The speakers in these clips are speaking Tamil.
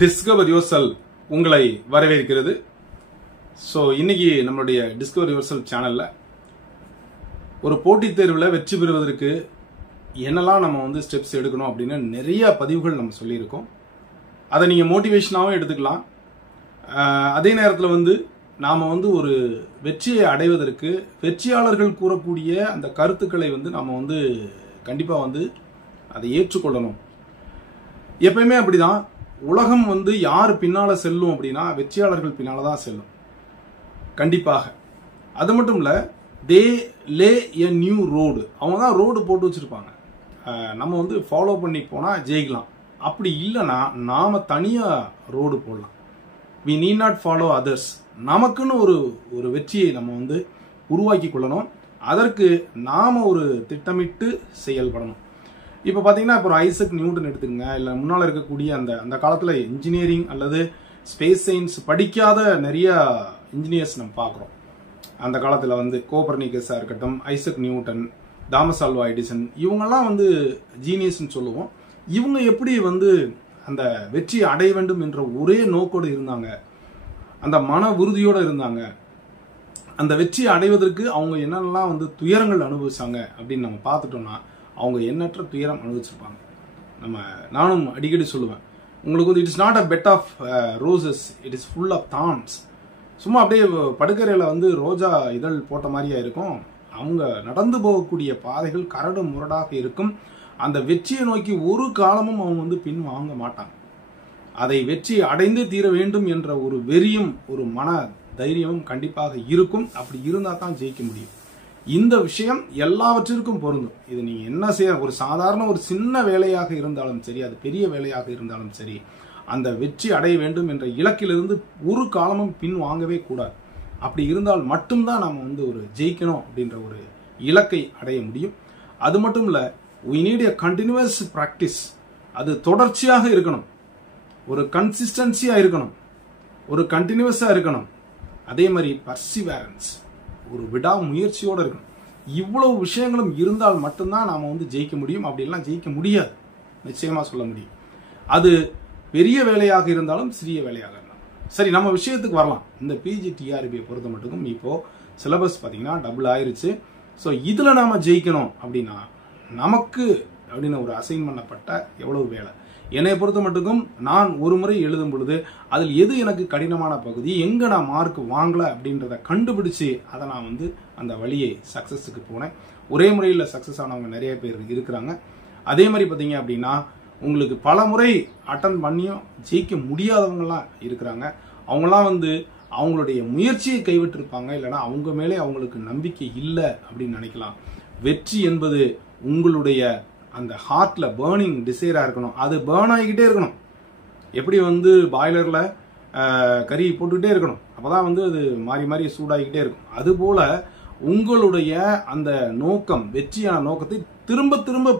டிஸ்கவர் யுவர்செல்ஃப் உங்களை வரவேற்கிறது. ஸோ இன்னைக்கு நம்மளுடைய டிஸ்கவர் யுவர்செல்ஃப் சேனல்ல ஒரு போட்டித் தேர்வில் வெற்றி பெறுவதற்கு என்னெல்லாம் நம்ம ஸ்டெப்ஸ் எடுக்கணும் அப்படின்னு நிறைய பதிவுகள் நம்ம சொல்லியிருக்கோம். அதை நீங்கள் மோட்டிவேஷனாகவும் எடுத்துக்கலாம். அதே நேரத்தில் நாம் ஒரு வெற்றியை அடைவதற்கு வெற்றியாளர்கள் கூறக்கூடிய அந்த கருத்துக்களை நாம் கண்டிப்பாக அதை ஏற்றுக்கொள்ளணும். எப்பயுமே அப்படிதான். உலகம் யார் பின்னால செல்லும் அப்படின்னா வெற்றியாளர்கள் பின்னால தான் செல்லும் கண்டிப்பாக. அது மட்டும் இல்ல, தே லே எ நியூ ரோடு. அவங்க தான் ரோடு போட்டு வச்சிருப்பாங்க. நம்ம ஃபாலோ பண்ணி போனா ஜெயிக்கலாம். அப்படி இல்லைன்னா நாம தனியா ரோடு போடலாம். We need not follow others. நமக்குன்னு ஒரு வெற்றியை நம்ம உருவாக்கி கொள்ளணும். அதற்கு நாம ஒரு திட்டமிட்டு செயல்படணும். இப்போ பார்த்தீங்கன்னா, இப்போ ஐசக் நியூட்டன் எடுத்துக்கங்க, இல்லை முன்னால் இருக்கக்கூடிய அந்த காலத்தில் இன்ஜினியரிங் அல்லது ஸ்பேஸ் சயின்ஸ் படிக்காத நிறைய இன்ஜினியர்ஸ் நம்ம பார்க்குறோம். அந்த காலத்தில் கோப்பர்னிக்கஸாக இருக்கட்டும், Isaac Newton, Thomas Alva Edison, இவங்கெல்லாம் ஜீனியஸ்ன்னு சொல்லுவோம். இவங்க எப்படி அந்த வெற்றியை அடைய வேண்டும் என்ற ஒரே நோக்கோடு இருந்தாங்க, அந்த மன உறுதியோடு இருந்தாங்க. அந்த வெற்றியை அடைவதற்கு அவங்க என்னென்னலாம் துயரங்கள் அனுபவிச்சாங்க அப்படின்னு நம்ம பார்த்துட்டோம்னா, அவங்க எண்ணற்ற துயரம் அனுபவிச்சிருப்பாங்க. நானும் அடிக்கடி சொல்லுவேன், உங்களுக்கு it is not a bed of roses, it is full of thorns. சும்மா அப்படியே படுக்கறையில் ரோஜா இதழ் போட்ட மாதிரியா இருக்கும். அவங்க நடந்து போகக்கூடிய பாதைகள் கரடு முரடாக இருக்கும். அந்த வெற்றியை நோக்கி ஒரு காலமும் அவங்க பின் வாங்க மாட்டாங்க. அதை வெற்றி அடைந்து தீர வேண்டும் என்ற ஒரு வெறியும் ஒரு மன தைரியமும் கண்டிப்பாக இருக்கும். அப்படி இருந்தால் தான் ஜெயிக்க முடியும். இந்த விஷயம் எல்லாவற்றிற்கும் பொருந்தும். இது நீங்க என்ன செய்ய, ஒரு சாதாரண ஒரு சின்ன வேலையாக இருந்தாலும் சரி, அது பெரிய வேலையாக இருந்தாலும் சரி, அந்த வெற்றி அடைய வேண்டும் என்ற இலக்கிலிருந்து ஒரு காலமும் பின் வாங்கவே கூடாது. அப்படி இருந்தால் மட்டும்தான் நம்ம ஒரு ஜெயிக்கணும் அப்படின்ற ஒரு இலக்கை அடைய முடியும். அது மட்டும் இல்ல, we need a continuous practice. அது தொடர்ச்சியாக இருக்கணும், ஒரு கன்சிஸ்டன்சியா இருக்கணும், ஒரு கண்டினியூஸா இருக்கணும். அதே மாதிரி பர்சிவரன்ஸ், ஒரு விடாமுயற்சியோட இருக்கணும். இவ்வளவு விஷயங்களும் இருந்தால் மட்டும்தான் நாம ஜெயிக்க முடியும். அப்படிலாம் ஜெயிக்க முடியாது, நிச்சயமா சொல்ல முடியும். அது பெரிய வேலையாக இருந்தாலும் சிறிய வேலையாக இருந்தாலும் சரி. நம்ம விஷயத்துக்கு வரலாம். இந்த PGTRB பொறுத்த மட்டும் இப்போ சிலபஸ் பாத்தீங்கன்னா டபுள் ஆயிருச்சு. ஸோ இதுல நாம ஜெயிக்கணும் அப்படின்னா நமக்கு அப்படின்னு ஒரு அசைன் பண்ணப்பட்ட எவ்வளவு வேலை. என்னை பொறுத்த மட்டுக்கும் நான் ஒரு முறை எழுதும் பொழுது அதில் எது எனக்கு கடினமான பகுதி, எங்க நான் மார்க் வாங்கல அப்படின்றத கண்டுபிடிச்சு அதை நான் அந்த வழியை சக்சஸுக்கு போனேன். ஒரே முறையில் சக்சஸ் ஆனவங்க நிறைய பேர் இருக்கிறாங்க. அதே மாதிரி பார்த்தீங்க அப்படின்னா, உங்களுக்கு பல முறை அட்டன் பண்ணியும் ஜெயிக்க முடியாதவங்கலாம் இருக்கிறாங்க. அவங்களாம் அவங்களுடைய முயற்சியை கைவிட்டிருப்பாங்க, இல்லைன்னா அவங்க மேலே அவங்களுக்கு நம்பிக்கை இல்லை அப்படின்னு நினைக்கலாம். வெற்றி என்பது உங்களுடைய அந்த ஹார்ட்ல பேர்னிங் டிசைரா இருக்கணும். அது பேர்ன் ஆகிக்கிட்டே இருக்கணும். எப்படி பாய்லர்ல கறி போட்டுக்கிட்டே இருக்கணும், அப்பதான் அது மாறி மாறி சூடாகிக்கிட்டே இருக்கும். அது போல உங்களுடைய அந்த நோக்கம், வெற்றியான நோக்கத்தை திரும்ப திரும்ப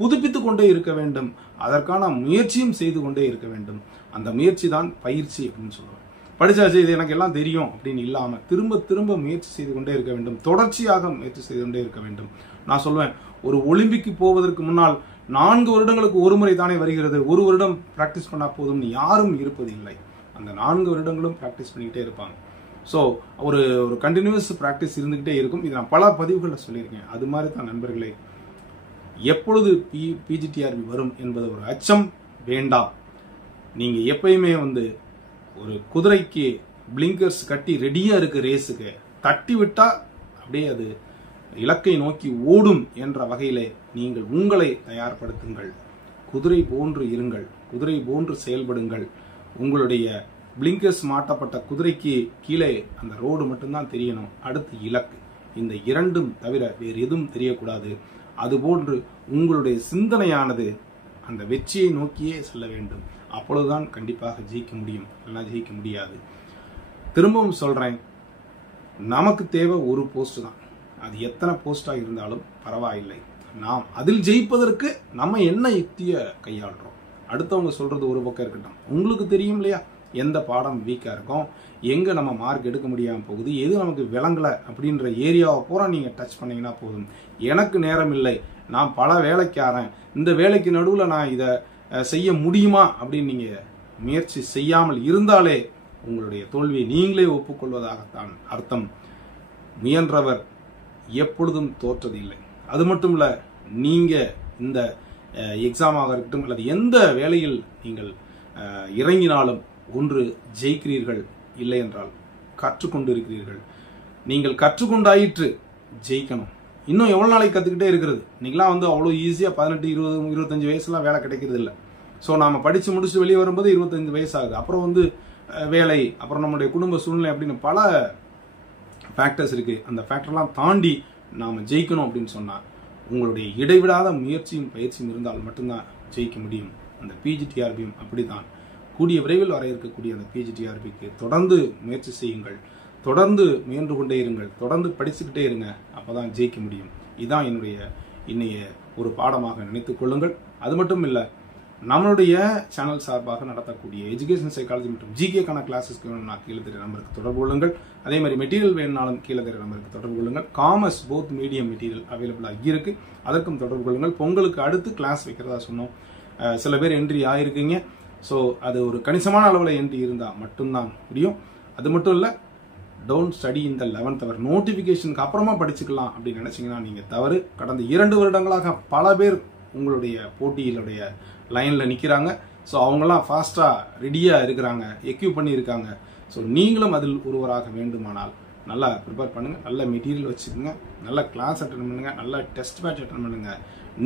புதுப்பித்துக் கொண்டே இருக்க வேண்டும். அதற்கான முயற்சியும் செய்து கொண்டே இருக்க வேண்டும். அந்த முயற்சி தான் பயிற்சி அப்படின்னு சொல்லுவாங்க. படிச்சாச்சு, இது எனக்கு எல்லாம் தெரியும் அப்படின்னு இல்லாம திரும்ப திரும்ப முயற்சி செய்து கொண்டே இருக்க வேண்டும். தொடர்ச்சியாக முயற்சி செய்து கொண்டே இருக்க வேண்டும். நான் சொல்லுவேன், ஒரு ஒலிம்பிக்கு போவதற்கு முன்னால் 4 வருடங்களுக்கு ஒரு முறை தானே வருகிறது. ஒரு வருடம் பிராக்டிஸ் பண்ணா போதும் யாரும் இருப்பது இல்லை. அந்த 4 வருடங்களும் பிராக்டிஸ் பண்ணிக்கிட்டே இருப்பாங்க. ஸோ ஒரு கண்டினியூஸ் பிராக்டிஸ் இருந்துகிட்டே இருக்கும். இது நான் பல பதிவுகளில் சொல்லியிருக்கேன். அது மாதிரி தான் நண்பர்களே, எப்பொழுது PGTRB வரும் என்பது ஒரு அச்சம் வேண்டாம். நீங்க எப்பயுமே ஒரு குதிரைக்கு பிளிங்கர்ஸ் கட்டி ரெடியா இருக்கு ரேஸுக்கு, தட்டி விட்டா அப்படியே அது இலக்கை நோக்கி ஓடும் என்ற வகையிலே நீங்கள் உங்களை தயார்படுத்துங்கள். குதிரை போன்று இருங்கள், குதிரை போன்று செயல்படுங்கள். உங்களுடைய பிளிங்கர்ஸ் மாட்டப்பட்ட குதிரைக்கு கீழே அந்த ரோடு மட்டும்தான் தெரியணும், அடுத்து இலக்கு. இந்த இரண்டும் தவிர வேறு எதுவும் தெரியக்கூடாது. அதுபோன்று உங்களுடைய சிந்தனையானது அந்த வெற்றியை நோக்கியே செல்ல வேண்டும். அப்பொழுதுதான் கண்டிப்பாக ஜெயிக்க முடியும், இல்லைன்னா ஜெயிக்க முடியாது. திரும்பவும் சொல்றேன், நமக்கு தேவை ஒரு போஸ்ட் தான். அது எத்தனை போஸ்டா இருந்தாலும் பரவாயில்லை. நாம் அதில் ஜெயிப்பதற்கு நம்ம என்ன யுக்தியை கையாளுறோம். அடுத்தவங்க சொல்றது ஒரு பக்கம் இருக்கட்டும், உங்களுக்கு தெரியும் இல்லையா எந்த பாடம் வீக்கா இருக்கும், எங்க நம்ம மார்க் எடுக்க முடியாம போகுது, எது நமக்கு விளங்கல அப்படின்ற ஏரியாவை பூரா நீங்க டச் பண்ணீங்கன்னா போதும். எனக்கு நேரம் இல்லை, நான் பல வேலைக்காரன், இந்த வேலைக்கு நடுவில் நான் இதை செய்ய முடியுமா அப்படின்னு நீங்க முயற்சி செய்யாமல் இருந்தாலே உங்களுடைய தோல்வியை நீங்களே ஒப்புக்கொள்வதாகத்தான் அர்த்தம். முயன்றவர் எப்பொழுதும் தோற்றதில்லை. அது மட்டும் இல்ல, நீங்க இந்த எக்ஸாமாக இருக்கட்டும் அல்லது எந்த வேலையில் நீங்கள் இறங்கினாலும் ஒன்று ஜெயிக்கிறீர்கள், இல்லை என்றால் கற்றுக்கொண்டு இருக்கிறீர்கள். நீங்கள் கற்றுக்கொண்டாயிற்று, ஜெயிக்கணும். இன்னும் எவ்வளவு நாளைக்கு கத்துக்கிட்டே இருக்கிறது? நீங்களாம் அவ்வளோ ஈஸியா 18, 20, 25 வயசுலாம் வேலை கிடைக்கிறது இல்லை. ஸோ நாம படிச்சு முடிச்சு வெளியே வரும்போது 25 வயசு ஆகுது. அப்புறம் வேலை, அப்புறம் நம்மளுடைய குடும்ப சூழ்நிலை அப்படின்னு பல ஃபேக்டர்ஸ் இருக்கு. அந்த ஃபேக்டர்லாம் தாண்டி நாம ஜெயிக்கணும் அப்படின்னு சொன்னா உங்களுடைய இடைவிடாத முயற்சியும் பயிற்சியும் இருந்தால் மட்டும்தான் ஜெயிக்க முடியும். அந்த பிஜிடிஆர்பியும் அப்படித்தான். கூடிய விரைவில் வர இருக்கக்கூடிய அந்த பிஜிடிஆர்பிக்கு தொடர்ந்து முயற்சி செய்யுங்கள், தொடர்ந்து முயன்று கொண்டே இருங்கள், தொடர்ந்து படிச்சுக்கிட்டே இருங்க. அப்பதான் ஜெயிக்க முடியும். இதுதான் என்னுடைய இன்னைய ஒரு பாடமாக நினைத்துக் கொள்ளுங்கள். அது மட்டும் இல்ல, நம்மளுடைய சேனல் சார்பாக நடத்தக்கூடிய எஜுகேஷன் சைக்காலஜி மற்றும் ஜிகேக்கான கிளாஸஸ்க்கு வேணும்னா கீழே தெரிய நம்பருக்கு தொடர்பு கொள்ளுங்கள். அதே மாதிரி மெட்டீரியல் வேணும்னாலும் கீழே தெரிய நம்பருக்கு தொடர்பு கொள்ளுங்கள். காமர்ஸ் போத் மீடியம் மெட்டீரியல் அவைலபிளாக இருக்கு, அதற்கும் தொடர்பு கொள்ளுங்கள். பொங்கலுக்கு அடுத்து கிளாஸ் வைக்கிறதா சொன்னோம். சில பேர் என்ட்ரி ஆயிருக்கீங்க. ஸோ அது ஒரு கணிசமான அளவில் என்ட்ரி இருந்தால் மட்டும்தான் முடியும். அது மட்டும் இல்லை, don't study in the 11th hour. நோட்டிஃபிகேஷனுக்கு அப்புறமா படிச்சுக்கலாம் அப்படின்னு நினைச்சீங்கன்னா நீங்க தவறு. கடந்த 2 வருடங்களாக பல பேர் உங்களுடைய போட்டியிலுடைய லைன்ல நிக்கிறாங்க. ஸோ அவங்கெல்லாம் ஃபாஸ்டா ரெடியா இருக்கிறாங்க, எக்யூப் பண்ணி இருக்காங்க. ஸோ நீங்களும் அதில் ஒருவராக வேண்டுமானால் நல்லா ப்ரிப்பேர் பண்ணுங்க, நல்ல மெட்டீரியல் வச்சுக்கோங்க, நல்ல கிளாஸ் அட்டன் பண்ணுங்க, நல்ல டெஸ்ட் பேட்ச் அட்டன் பண்ணுங்க.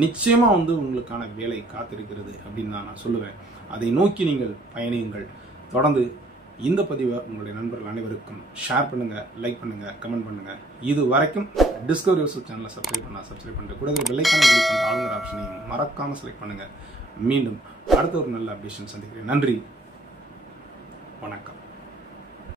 நிச்சயமா உங்களுக்கான வேலை காத்திருக்கிறது அப்படின்னு தான் நான் சொல்லுவேன். அதை நோக்கி நீங்கள் பயணியுங்கள். தொடர்ந்து இந்த பதிவை உங்களுடைய நண்பர்கள் அனைவருக்கும் ஷேர் பண்ணுங்க, லைக் பண்ணுங்க, கமெண்ட் பண்ணுங்க. இது வரைக்கும் டிஸ்கவரி யூடியூப் சேனலை சப்ஸ்கிரைப் பண்ணிட்டு கூட பெல் ஐகானை கிளிக் பண்ணி ஆளுங்கிற ஆப்ஷனையும் மறக்காம செலக்ட் பண்ணுங்க. மீண்டும் அடுத்த ஒரு நல்ல அப்டேஷன் சந்திக்கிறேன். நன்றி, வணக்கம்.